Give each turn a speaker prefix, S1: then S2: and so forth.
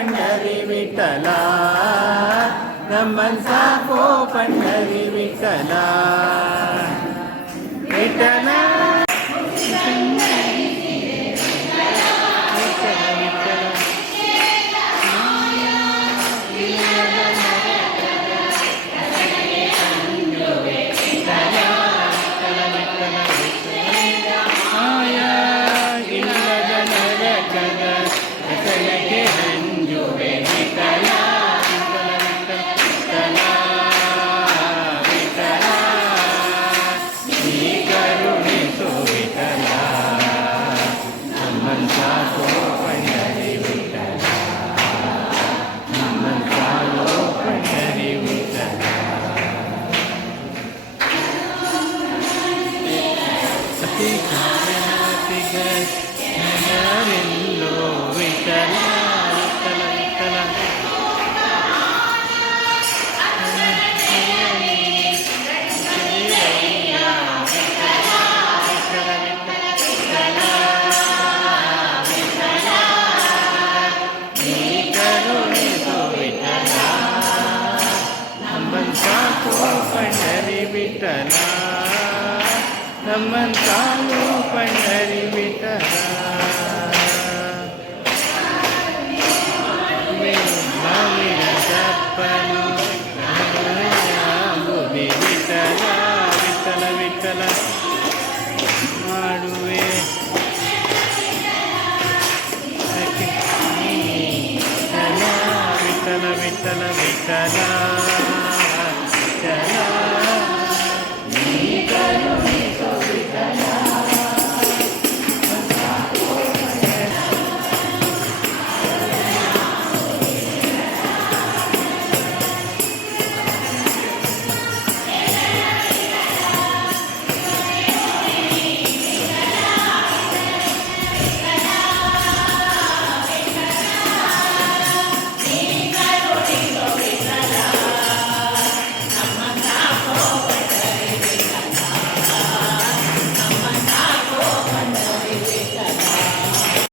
S1: ಪಂಡರಿ ವಿಠಲ ನಮ್ಮನ್ ಸಾಕೋ ಪಂಡರಿ ವಿಠಲ ವಿಠಲ స్థుతి నెలవెల్లో విటల విటల విటల విఠలా नमन चालू पंढरी विठला Thank you.